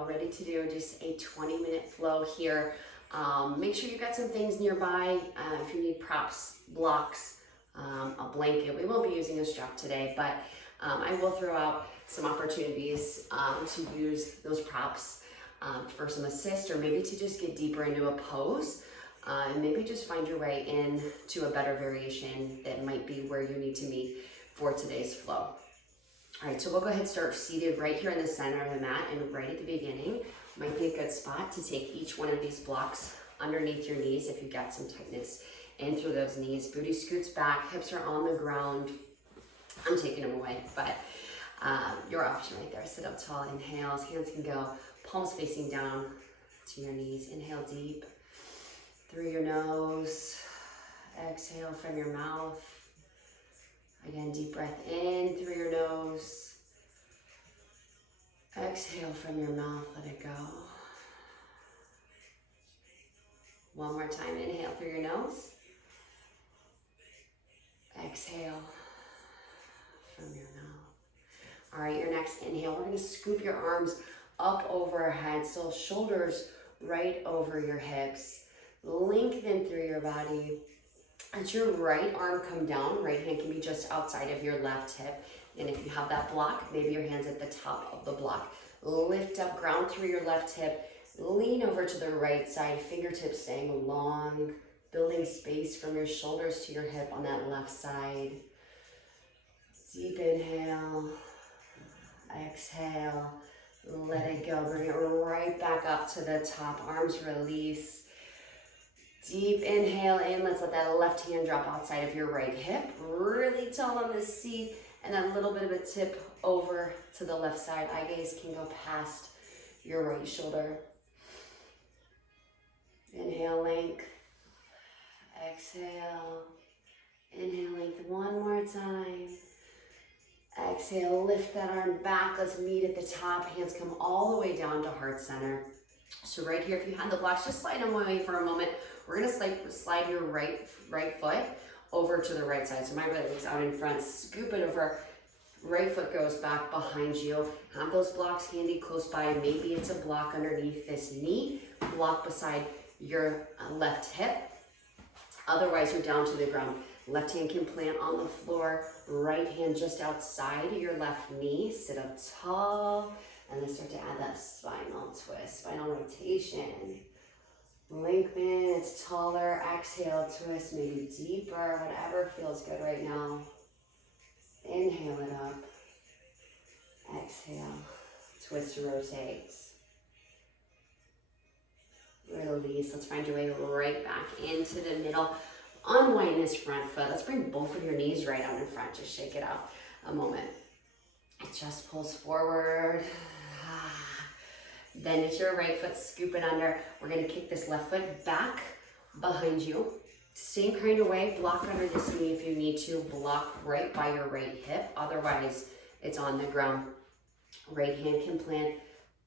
go, ready to do just a 20-minute flow here. Make sure you've got some things nearby. If you need props, blocks, a blanket. We won't be using a strap today, but I will throw out some opportunities to use those props for some assist, or maybe to just get deeper into a pose, and maybe just find your way into a better variation that might be where you need to meet for today's flow. All right, so we'll go ahead and start seated right here in the center of the mat, and right at the beginning might be a good spot to take each one of these blocks underneath your knees if you've got some tightness in through those knees. Booty scoots back, hips are on the ground. I'm taking them away, but your option right there. Sit up tall, inhales, hands can go, palms facing down to your knees. Inhale deep through your nose, exhale from your mouth. Again, deep breath in through your nose. Exhale from your mouth, let it go. One more time, inhale through your nose. Exhale from your mouth. All right, your next inhale, we're gonna scoop your arms up overhead, so shoulders right over your hips. Lengthen through your body. As your right arm come down, right hand can be just outside of your left hip. And if you have that block, maybe your hand's at the top of the block. Lift up, ground through your left hip. Lean over to the right side, fingertips staying long, building space from your shoulders to your hip on that left side. Deep inhale, exhale, let it go. Bring it right back up to the top, arms release. Deep inhale in, let's let that left hand drop outside of your right hip. Really tall on this seat, and then a little bit of a tip over to the left side. Eye gaze can go past your right shoulder. Inhale, length. Exhale. Inhale, length one more time. Exhale, lift that arm back. Let's meet at the top. Hands come all the way down to heart center. So right here, if you had the blocks, just slide them away for a moment. We're gonna slide your right foot over to the right side. So my right leg's out in front, scoop it over. Right foot goes back behind you. Have those blocks handy close by. Maybe it's a block underneath this knee, block beside your left hip. Otherwise, you're down to the ground. Left hand can plant on the floor. Right hand just outside your left knee. Sit up tall. And then start to add that spinal twist, spinal rotation. Lengthen, it's taller. Exhale, twist, maybe deeper, whatever feels good right now. Inhale it up. Exhale, twist, rotate. Release, let's find your way right back into the middle. Unwind this front foot. Let's bring both of your knees right out in front. Just shake it out a moment. It just pulls forward. Then it's your right foot, scoop it under. We're gonna kick this left foot back behind you. Same kind of way, block under this knee if you need to. Block right by your right hip. Otherwise, it's on the ground. Right hand can plant.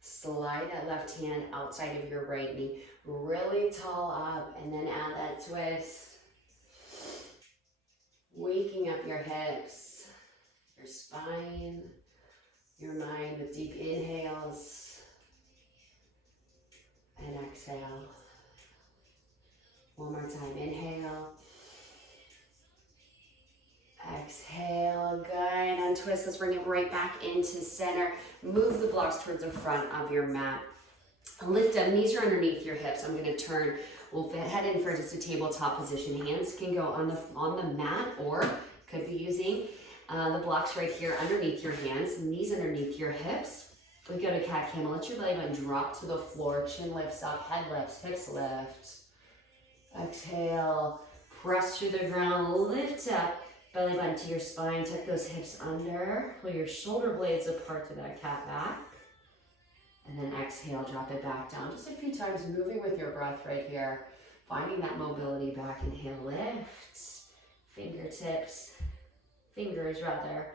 Slide that left hand outside of your right knee. Really tall up, and then add that twist. Waking up your hips, your spine, your mind with deep inhales. And exhale. One more time, inhale. Exhale, good. Untwist, let's bring it right back into center. Move the blocks towards the front of your mat. Lift up, knees are underneath your hips. I'm gonna turn, we'll head in for just a tabletop position. Hands can go on the mat, or could be using the blocks right here underneath your hands, knees underneath your hips. We go to cat camel. Let your belly button drop to the floor. Chin lifts up, head lifts, hips lift. Exhale, press through the ground, lift up, belly button to your spine, tuck those hips under, pull your shoulder blades apart to that cat back. And then exhale, drop it back down. Just a few times, moving with your breath right here. Finding that mobility back. Inhale, lift. Fingertips, fingers rather,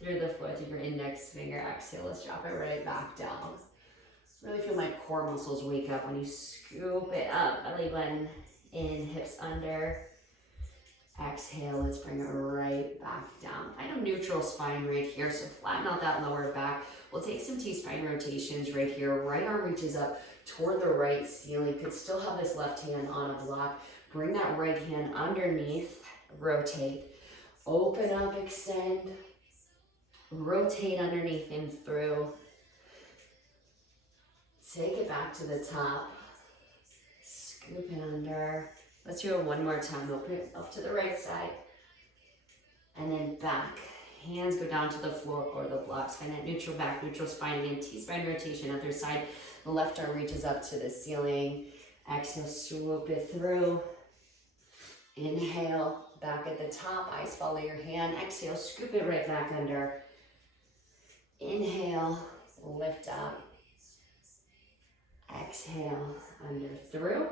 through the foot of your index finger. Exhale, let's drop it right back down. Really feel my core muscles wake up when you scoop it up. Belly button in, hips under. Exhale, let's bring it right back down. Find a neutral spine right here, so flatten out that lower back. We'll take some T-spine rotations right here. Right arm reaches up toward the right ceiling. You could still have this left hand on a block. Bring that right hand underneath, rotate. Open up, extend. Rotate underneath and through. Take it back to the top. Scoop it under. Let's do it one more time. Open it up to the right side. And then back. Hands go down to the floor or the blocks. Find that neutral back, neutral spine. Again, T-spine rotation, other side. The left arm reaches up to the ceiling. Exhale, swoop it through. Inhale, back at the top. Eyes follow your hand. Exhale, scoop it right back under. Inhale, lift up. Exhale, under through.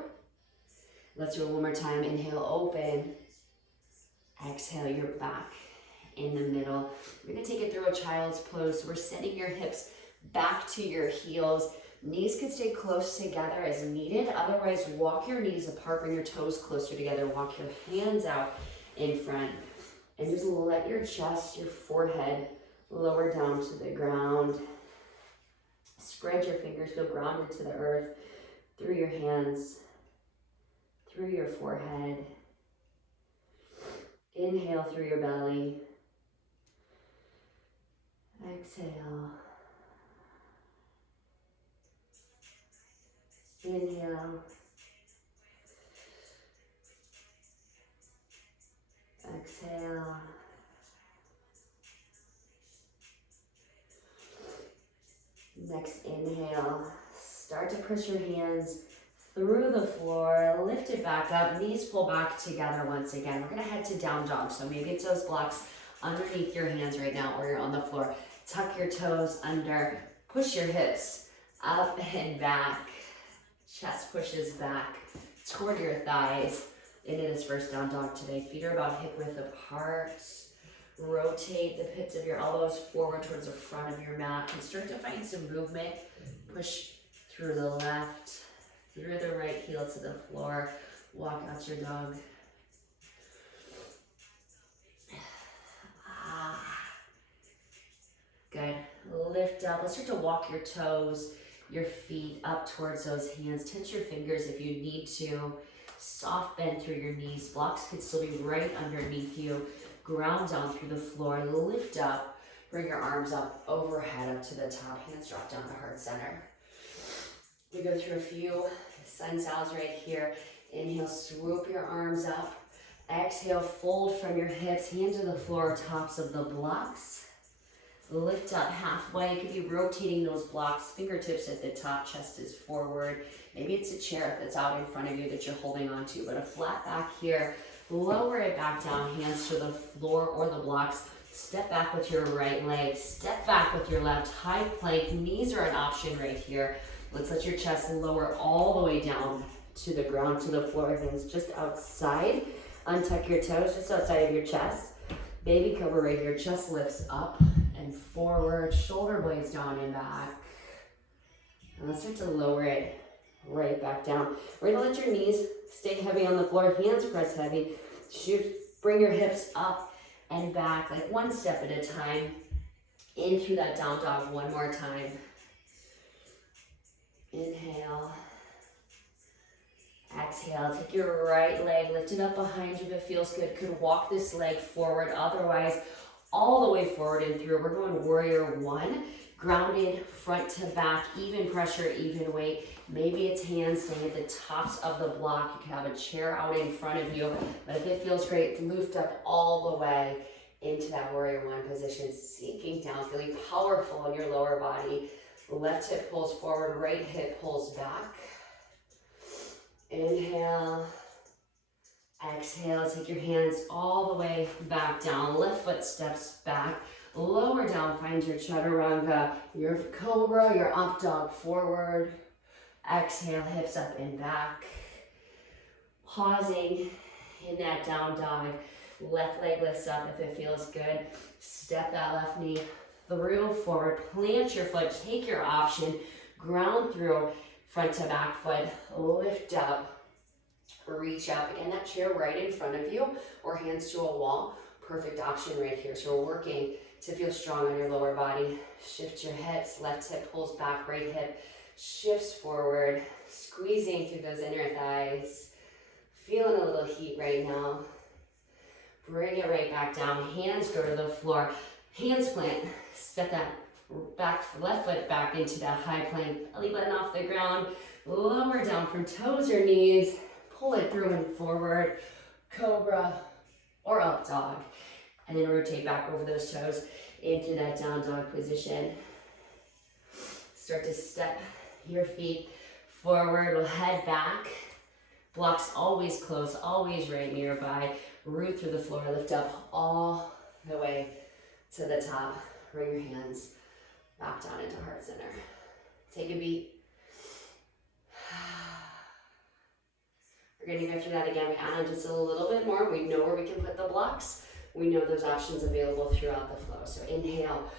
Let's do it one more time. Inhale, open. Exhale, you're back in the middle. We're gonna take it through a child's pose. So we're setting your hips back to your heels. Knees can stay close together as needed. Otherwise, walk your knees apart, bring your toes closer together. Walk your hands out in front. And just let your chest, your forehead, lower down to the ground. Spread your fingers, feel grounded to the earth through your hands, through your forehead. Inhale through your belly. Exhale. Inhale. Exhale. Next inhale. Start to push your hands through the floor. Lift it back up. Knees pull back together once again. We're going to head to down dog. So maybe it's those blocks underneath your hands right now or you're on the floor. Tuck your toes under. Push your hips up and back. Chest pushes back toward your thighs into this first down dog today. Feet are about hip width apart. Rotate the pits of your elbows forward towards the front of your mat and start to find some movement. Push through the left, through the right heel to the floor. Walk out your dog. Good. Lift up. Let's start to walk your toes, your feet up towards those hands. Tense your fingers if you need to. Soft bend through your knees. Blocks could still be right underneath you. Ground down through the floor. Lift up. Bring your arms up overhead up to the top. Hands drop down to heart center. We go through a few sun salves right here. Inhale, swoop your arms up. Exhale, fold from your hips. Hand to the floor, tops of the blocks. Lift up halfway. You could be rotating those blocks. Fingertips at the top, chest is forward. Maybe it's a chair that's out in front of you that you're holding on to, but a flat back here. Lower it back down, hands to the floor or the blocks. Step back with your right leg. Step back with your left. High plank. Knees are an option right here. Let's let your chest lower all the way down to the ground, to the floor. Hands just outside. Untuck your toes just outside of your chest. Baby cobra right here. Chest lifts up and forward. Shoulder blades down and back. And let's start to lower it right back down. We're gonna let your knees stay heavy on the floor. Hands press heavy. Bring your hips up and back, like one step at a time. In through that down dog one more time. Inhale. Exhale. Take your right leg, lift it up behind you if it feels good. Could walk this leg forward. Otherwise, all the way forward and through. We're going warrior one. Grounded front to back, even pressure, even weight. Maybe it's hands staying at the tops of the block. You can have a chair out in front of you, but if it feels great, lift up all the way into that warrior one position, sinking down, feeling powerful in your lower body. Left hip pulls forward, right hip pulls back. Inhale. Exhale, take your hands all the way back down. Left foot steps back. Lower down, find your chaturanga, your cobra, your up dog forward. Exhale, hips up and back. Pausing in that down dog. Left leg lifts up if it feels good. Step that left knee through, forward. Plant your foot, take your option. Ground through, front to back foot. Lift up. Reach up, again, that chair right in front of you or hands to a wall. Perfect option right here. So we're working to feel strong on your lower body. Shift your hips, left hip pulls back, right hip shifts forward, squeezing through those inner thighs. Feeling a little heat right now. Bring it right back down. Hands go to the floor. Hands plant. Step that back, left foot back into that high plank. Belly button off the ground. Lower down from toes or knees. Pull it through and forward. Cobra or up dog. And then rotate back over those toes into that down dog position. Start to step your feet forward. We'll head back. Blocks always close, always right nearby. Root through the floor, lift up all the way to the top. Bring your hands back down into heart center. Take a beat. We're gonna go through that again. We add on just a little bit more. We know where we can put the blocks. We know those options available throughout the flow. So inhale,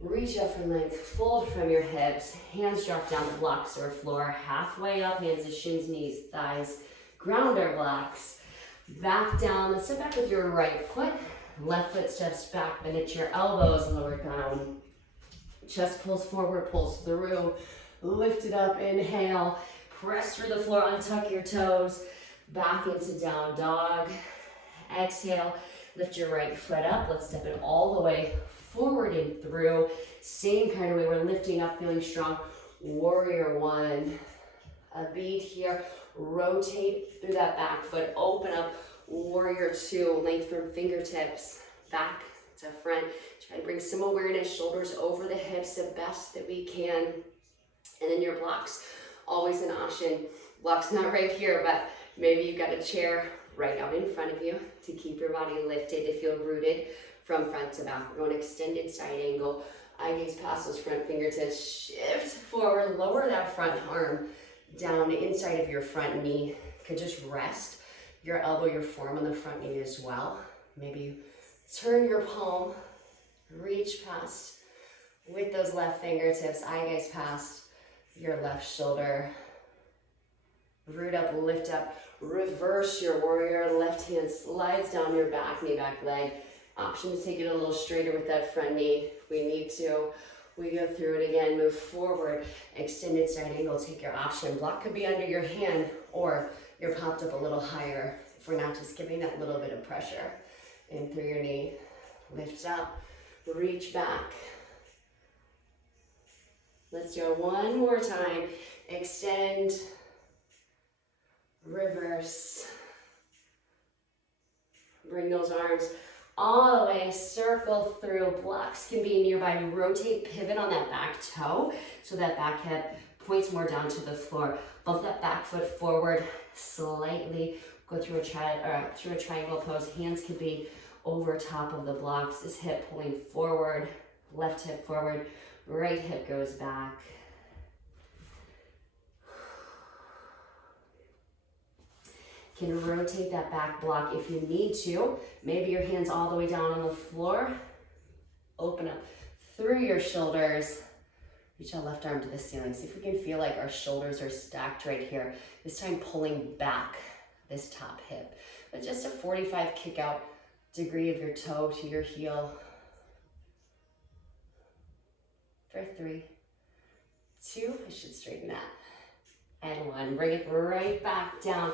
reach up for length, fold from your hips, hands drop down to blocks or floor, halfway up, hands to shins, knees, thighs, ground our blocks. Back down, let's step back with your right foot. Left foot steps back, bend at your elbows, lower down. Chest pulls forward, pulls through. Lift it up, inhale. Press through the floor, untuck your toes. Back into down dog. Exhale, lift your right foot up. Let's step it all the way forward and through. Same kind of way, we're lifting up, feeling strong. Warrior one. A beat here. Rotate through that back foot, open up, warrior two, length from fingertips, back to front. Try to bring some awareness, shoulders over the hips the best that we can. And then your blocks, always an option. Blocks not right here, but maybe you've got a chair right out in front of you to keep your body lifted, to feel rooted from front to back. We're going extended side angle, eye gaze past those front fingertips, shift forward, lower that front arm down inside of your front knee. You could just rest your elbow, your forearm on the front knee as well. Maybe turn your palm, reach past with those left fingertips, eye gaze past your left shoulder. Root up, lift up, reverse your warrior. Left hand slides down your back, knee, back leg. Option to take it a little straighter with that front knee if we need to. We go through it again, move forward, extended side angle, take your option. Block could be under your hand or you're popped up a little higher if we're not just giving that little bit of pressure. In through your knee, lift up, reach back. Let's do it one more time. Extend, reverse. Bring those arms all the way, circle through. Blocks can be nearby. Rotate, pivot on that back toe so that back hip points more down to the floor. Bump that back foot forward slightly. Go through a triangle pose. Hands can be over top of the blocks. This hip pulling forward, left hip forward, right hip goes back. Can rotate that back block if you need to. Maybe your hands all the way down on the floor. Open up through your shoulders. Reach our left arm to the ceiling. See if we can feel like our shoulders are stacked right here. This time pulling back this top hip. But just a 45 kick out degree of your toe to your heel. For 3, 2, I should straighten that. And 1, bring it right back down.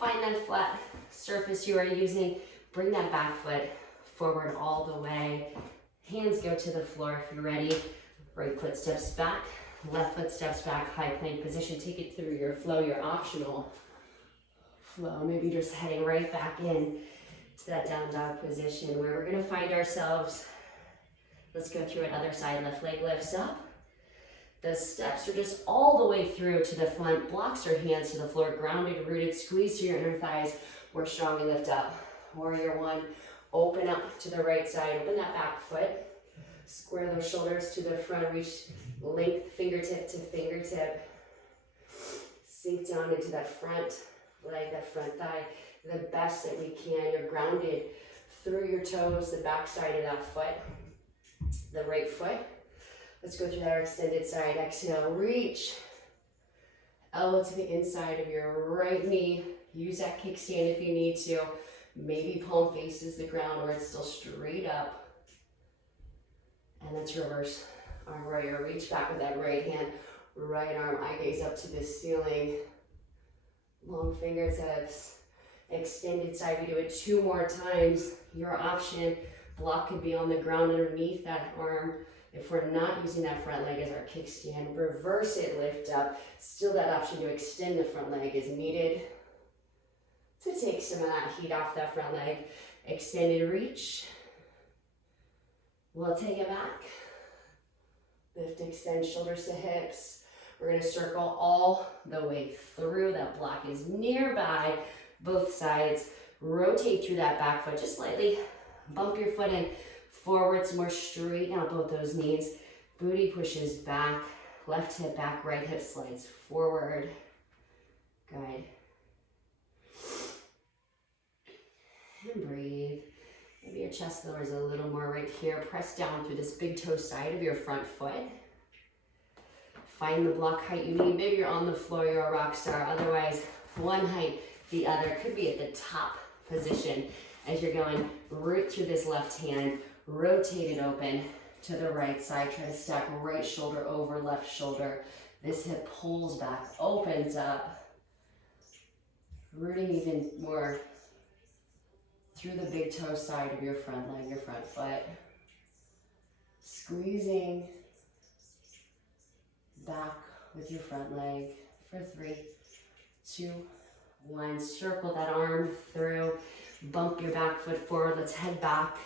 Find that flat surface you are using. Bring that back foot forward all the way. Hands go to the floor if you're ready. Right foot steps back, left foot steps back, high plank position. Take it through your flow, your optional flow. Maybe just heading right back in to that down dog position where we're gonna find ourselves. Let's go through it, other side, left leg lifts up. The steps are just all the way through to the front. Blocks or hands to the floor, grounded, rooted, squeeze through your inner thighs. We're strong and lift up. Warrior one, open up to the right side, open that back foot. Square those shoulders to the front, reach length fingertip to fingertip. Sink down into that front leg, that front thigh, the best that we can. You're grounded through your toes, the back side of that foot, the right foot. Let's go through that extended side. Exhale, reach. Elbow to the inside of your right knee. Use that kickstand if you need to. Maybe palm faces the ground or it's still straight up. And let's reverse our warrior. Reach back with that right hand, right arm, eye gaze up to the ceiling. Long fingertips. Extended side. We do it 2 more times. Your option. Block could be on the ground underneath that arm. If we're not using that front leg as our kickstand, reverse it, lift up. Still that option to extend the front leg is needed to take some of that heat off that front leg. Extended reach. We'll take it back. Lift, extend, shoulders to hips. We're gonna circle all the way through. That block is nearby, both sides. Rotate through that back foot just slightly. Bump your foot in forwards, more straighten out both those knees. Booty pushes back, left hip back, right hip slides forward. Good. And breathe. Maybe your chest lowers a little more right here. Press down through this big toe side of your front foot. Find the block height you need. Maybe you're on the floor, you're a rock star. Otherwise, one height, the other could be at the top position as you're going root through this left hand. Rotate it open to the right side. Try to stack right shoulder over left shoulder. This hip pulls back, opens up. Rooting even more through the big toe side of your front leg, your front foot. Squeezing back with your front leg for 3, 2, 1. Circle that arm through. Bump your back foot forward. Let's head back.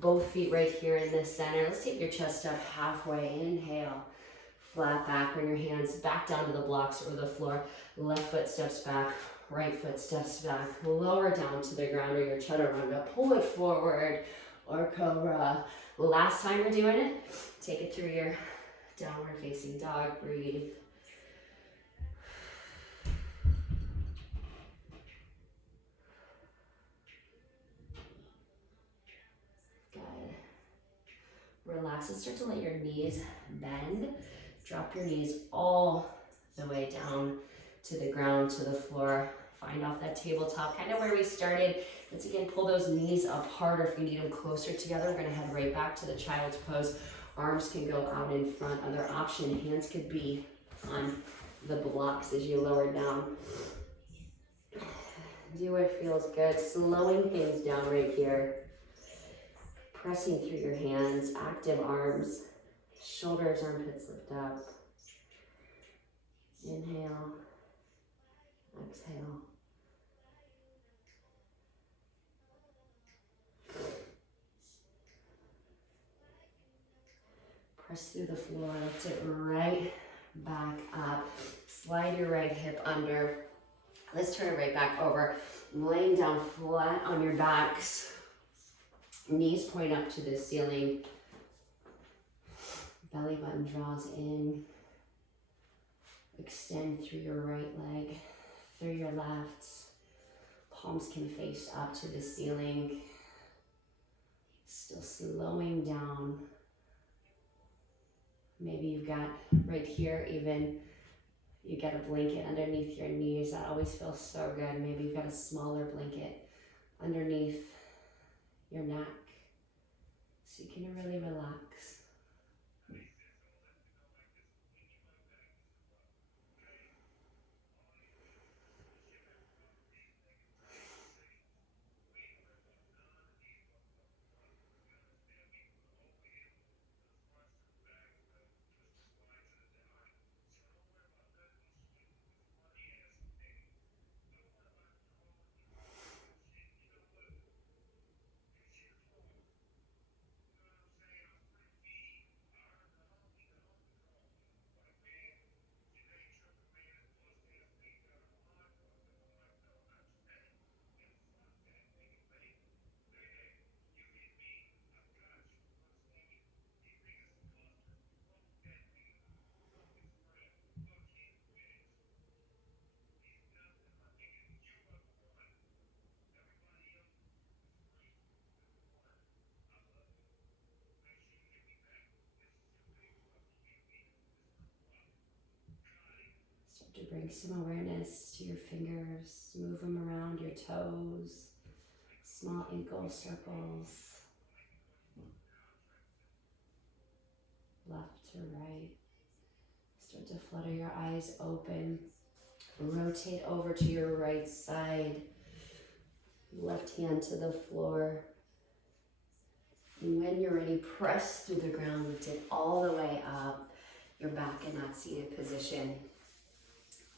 Both feet right here in the center. Let's take your chest up halfway. Inhale. Flat back. Bring your hands back down to the blocks or the floor. Left foot steps back. Right foot steps back. Lower down to the ground or your chaturanga. Pull it forward or cobra. Last time we're doing it, take it through your downward facing dog. Breathe. Relax and start to let your knees bend. Drop your knees all the way down to the ground, to the floor. Find off that tabletop, kind of where we started. Let's again pull those knees apart, or if you need them closer together, we're gonna head right back to the child's pose. Arms can go out in front. Other option, hands could be on the blocks as you lower down. Do what feels good. Slowing things down right here. Pressing through your hands, active arms, shoulders, armpits lift up. Inhale, exhale. Press through the floor, lift it right back up. Slide your right hip under. Let's turn it right back over. Laying down flat on your backs. Knees point up to the ceiling. Belly button draws in. Extend through your right leg, through your left. Palms can face up to the ceiling. Still slowing down. Maybe you've got right here even, you got a blanket underneath your knees. That always feels so good. Maybe you've got a smaller blanket underneath your neck, so you can really relax. To bring some awareness to your fingers, move them around your toes, small ankle circles, left to right. Start to flutter your eyes open. Rotate over to your right side. Left hand to the floor. And when you're ready, press through the ground, lift it all the way up. You're back in that seated position.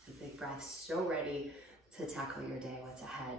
A big breath, so ready to tackle your day, what's ahead.